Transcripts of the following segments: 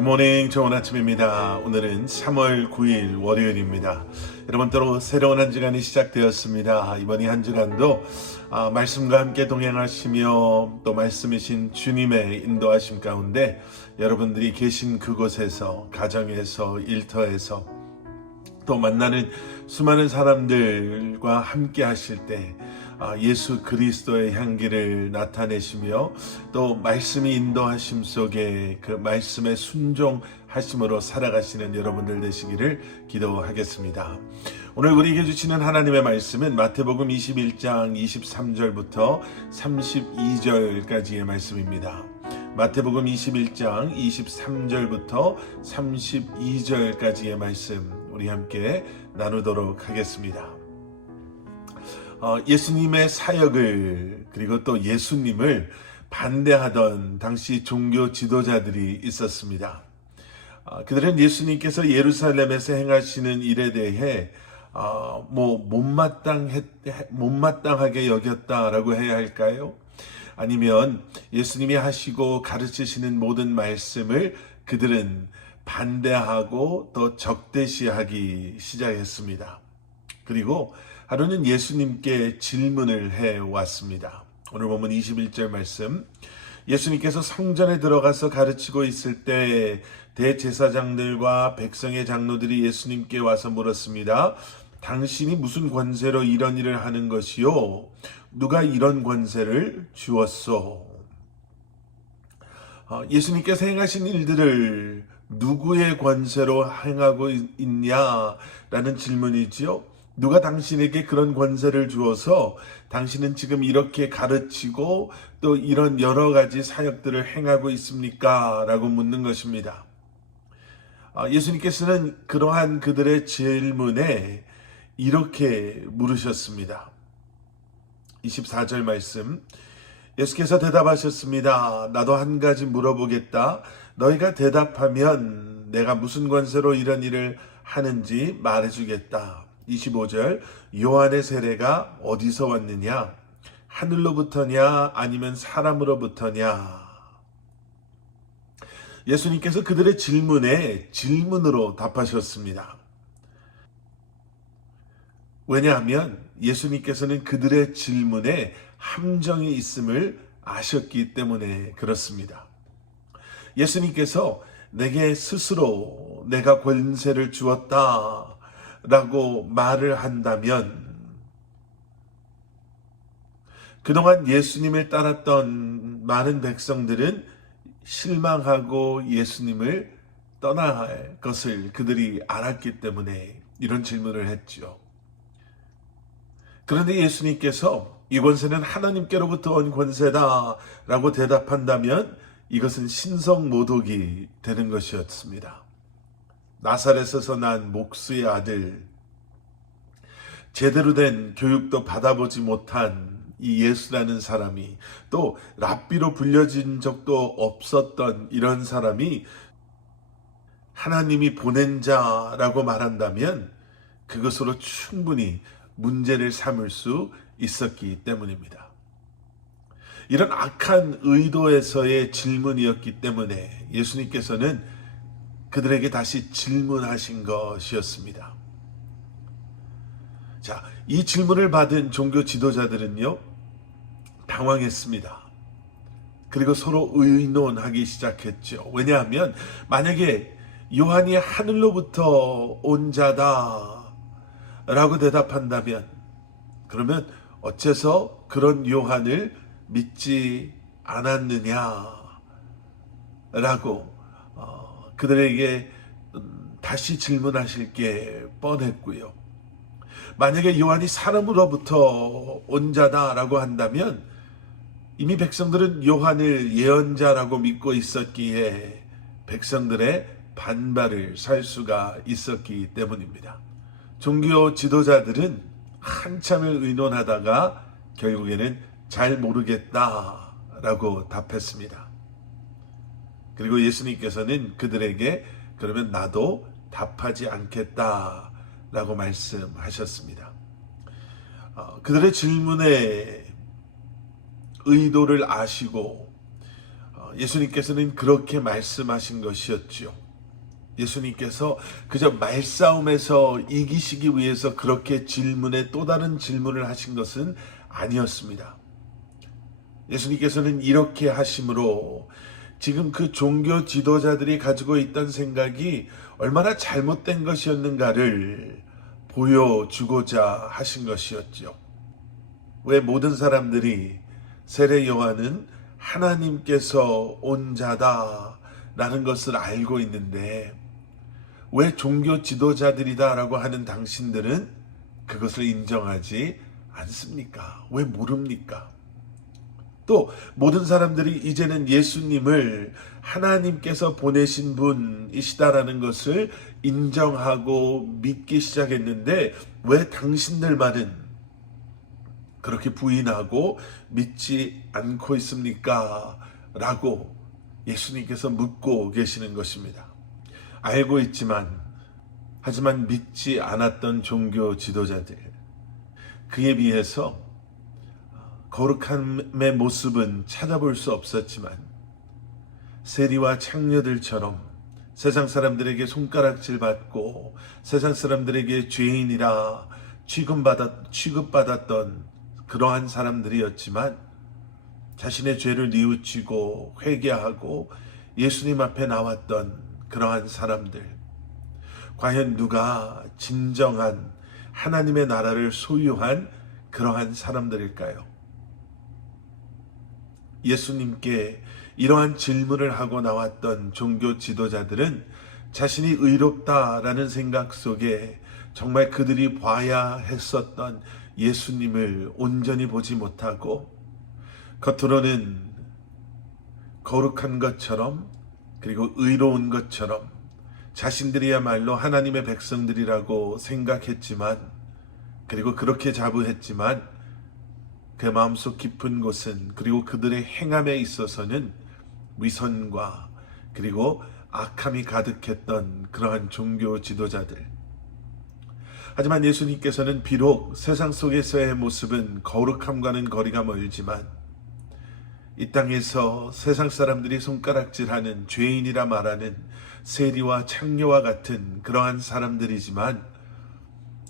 굿모닝, 좋은 아침입니다. 오늘은 3월 9일 월요일입니다. 여러분 또 새로운 한 주간이 시작되었습니다. 이번 한 주간도 말씀과 함께 동행하시며 또 말씀이신 주님의 인도하심 가운데 여러분들이 계신 그곳에서 가정에서 일터에서 또 만나는 수많은 사람들과 함께 하실 때 예수 그리스도의 향기를 나타내시며 또 말씀이 인도하심 속에 그 말씀에 순종하심으로 살아가시는 여러분들 되시기를 기도하겠습니다. 오늘 우리에게 주시는 하나님의 말씀은 마태복음 21장 23절부터 32절까지의 말씀입니다. 마태복음 21장 23절부터 32절까지의 말씀 우리 함께 나누도록 하겠습니다. 예수님의 사역을 그리고 또 예수님을 반대하던 당시 종교 지도자들이 있었습니다. 그들은 예수님께서 예루살렘에서 행하시는 일에 대해 못마땅하게 여겼다라고 해야 할까요? 아니면 예수님이 하시고 가르치시는 모든 말씀을 그들은 반대하고 또 적대시하기 시작했습니다. 그리고 하루는 예수님께 질문을 해왔습니다. 오늘 본문 21절 말씀, 예수님께서 성전에 들어가서 가르치고 있을 때 대제사장들과 백성의 장로들이 예수님께 와서 물었습니다. 당신이 무슨 권세로 이런 일을 하는 것이요? 누가 이런 권세를 주었소? 예수님께서 행하신 일들을 누구의 권세로 행하고 있냐라는 질문이지요. 누가 당신에게 그런 권세를 주어서 당신은 지금 이렇게 가르치고 또 이런 여러 가지 사역들을 행하고 있습니까? 라고 묻는 것입니다. 예수님께서는 그러한 그들의 질문에 이렇게 물으셨습니다. 24절 말씀, 예수께서 대답하셨습니다. 나도 한 가지 물어보겠다. 너희가 대답하면 내가 무슨 권세로 이런 일을 하는지 말해주겠다. 25절, 요한의 세례가 어디서 왔느냐? 하늘로부터냐? 아니면 사람으로부터냐? 예수님께서 그들의 질문에 질문으로 답하셨습니다. 왜냐하면 예수님께서는 그들의 질문에 함정이 있음을 아셨기 때문에 그렇습니다. 예수님께서 내게 스스로 내가 권세를 주었다 라고 말을 한다면 그동안 예수님을 따랐던 많은 백성들은 실망하고 예수님을 떠나야 할 것을 그들이 알았기 때문에 이런 질문을 했죠. 그런데 예수님께서 이 권세는 하나님께로부터 온 권세다 라고 대답한다면 이것은 신성모독이 되는 것이었습니다. 나사렛에서 난 목수의 아들, 제대로 된 교육도 받아보지 못한 이 예수라는 사람이, 또 랍비로 불려진 적도 없었던 이런 사람이 하나님이 보낸 자라고 말한다면 그것으로 충분히 문제를 삼을 수 있었기 때문입니다. 이런 악한 의도에서의 질문이었기 때문에 예수님께서는 그들에게 다시 질문하신 것이었습니다. 자, 이 질문을 받은 종교 지도자들은요, 당황했습니다. 그리고 서로 의논하기 시작했죠. 왜냐하면 만약에 요한이 하늘로부터 온 자다 라고 대답한다면 그러면 어째서 그런 요한을 믿지 않았느냐 라고 그들에게 다시 질문하실 게 뻔했고요. 만약에 요한이 사람으로부터 온 자다라고 한다면 이미 백성들은 요한을 예언자라고 믿고 있었기에 백성들의 반발을 살 수가 있었기 때문입니다. 종교 지도자들은 한참을 의논하다가 결국에는 잘 모르겠다라고 답했습니다. 그리고 예수님께서는 그들에게 그러면 나도 답하지 않겠다라고 말씀하셨습니다. 그들의 질문에 의도를 아시고 예수님께서는 그렇게 말씀하신 것이었지요. 예수님께서 그저 말싸움에서 이기시기 위해서 그렇게 질문에 또 다른 질문을 하신 것은 아니었습니다. 예수님께서는 이렇게 하심으로 지금 그 종교 지도자들이 가지고 있던 생각이 얼마나 잘못된 것이었는가를 보여주고자 하신 것이었죠. 왜 모든 사람들이 세례 요한은 하나님께서 온 자다라는 것을 알고 있는데 왜 종교 지도자들이다라고 하는 당신들은 그것을 인정하지 않습니까? 왜 모릅니까? 또 모든 사람들이 이제는 예수님을 하나님께서 보내신 분이시다라는 것을 인정하고 믿기 시작했는데 왜 당신들만은 그렇게 부인하고 믿지 않고 있습니까? 라고 예수님께서 묻고 계시는 것입니다. 알고 있지만 하지만 믿지 않았던 종교 지도자들, 그에 비해서 거룩함의 모습은 찾아볼 수 없었지만 세리와 창녀들처럼 세상 사람들에게 손가락질 받고 세상 사람들에게 죄인이라 취급받았던 그러한 사람들이었지만 자신의 죄를 뉘우치고 회개하고 예수님 앞에 나왔던 그러한 사람들, 과연 누가 진정한 하나님의 나라를 소유한 그러한 사람들일까요? 예수님께 이러한 질문을 하고 나왔던 종교 지도자들은 자신이 의롭다라는 생각 속에 정말 그들이 봐야 했었던 예수님을 온전히 보지 못하고 겉으로는 거룩한 것처럼 그리고 의로운 것처럼 자신들이야말로 하나님의 백성들이라고 생각했지만, 그리고 그렇게 자부했지만 그 마음속 깊은 곳은, 그리고 그들의 행함에 있어서는 위선과 그리고 악함이 가득했던 그러한 종교 지도자들. 하지만 예수님께서는 비록 세상 속에서의 모습은 거룩함과는 거리가 멀지만 이 땅에서 세상 사람들이 손가락질하는 죄인이라 말하는 세리와 창녀와 같은 그러한 사람들이지만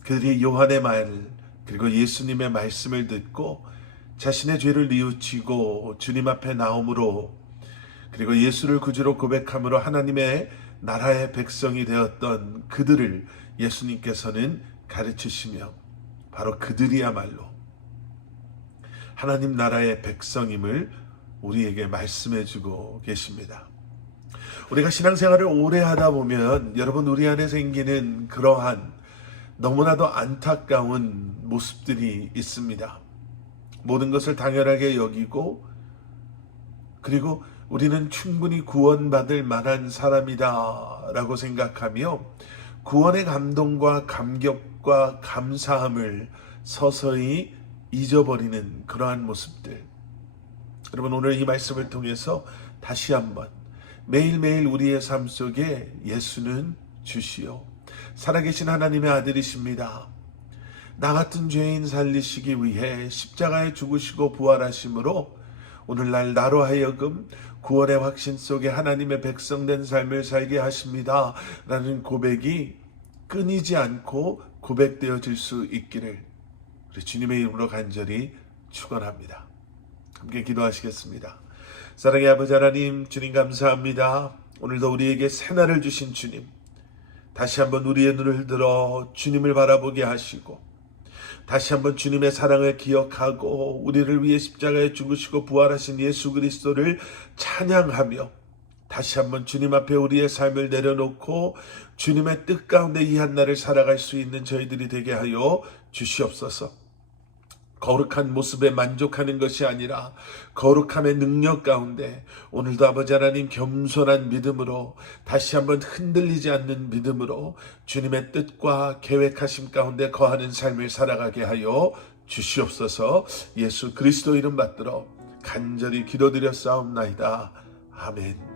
그들이 요한의 말 그리고 예수님의 말씀을 듣고 자신의 죄를 뉘우치고 주님 앞에 나옴으로, 그리고 예수를 구주로 고백함으로 하나님의 나라의 백성이 되었던 그들을 예수님께서는 가르치시며 바로 그들이야말로 하나님 나라의 백성임을 우리에게 말씀해 주고 계십니다. 우리가 신앙생활을 오래 하다 보면 여러분, 우리 안에 생기는 그러한 너무나도 안타까운 모습들이 있습니다. 모든 것을 당연하게 여기고, 그리고 우리는 충분히 구원받을 만한 사람이다 라고 생각하며 구원의 감동과 감격과 감사함을 서서히 잊어버리는 그러한 모습들. 여러분, 오늘 이 말씀을 통해서 다시 한번 매일매일 우리의 삶 속에 예수는 주시오, 살아계신 하나님의 아들이십니다. 나 같은 죄인 살리시기 위해 십자가에 죽으시고 부활하심으로 오늘날 나로 하여금 구원의 확신 속에 하나님의 백성된 삶을 살게 하십니다 라는 고백이 끊이지 않고 고백되어질 수 있기를 우리 주님의 이름으로 간절히 축원합니다. 함께 기도하시겠습니다. 사랑의 아버지 하나님, 주님 감사합니다. 오늘도 우리에게 새날을 주신 주님, 다시 한번 우리의 눈을 들어 주님을 바라보게 하시고 다시 한번 주님의 사랑을 기억하고 우리를 위해 십자가에 죽으시고 부활하신 예수 그리스도를 찬양하며 다시 한번 주님 앞에 우리의 삶을 내려놓고 주님의 뜻 가운데 이 한날을 살아갈 수 있는 저희들이 되게 하여 주시옵소서. 거룩한 모습에 만족하는 것이 아니라 거룩함의 능력 가운데 오늘도 아버지 하나님 겸손한 믿음으로, 다시 한번 흔들리지 않는 믿음으로 주님의 뜻과 계획하심 가운데 거하는 삶을 살아가게 하여 주시옵소서. 예수 그리스도 이름 받들어 간절히 기도드렸사옵나이다. 아멘.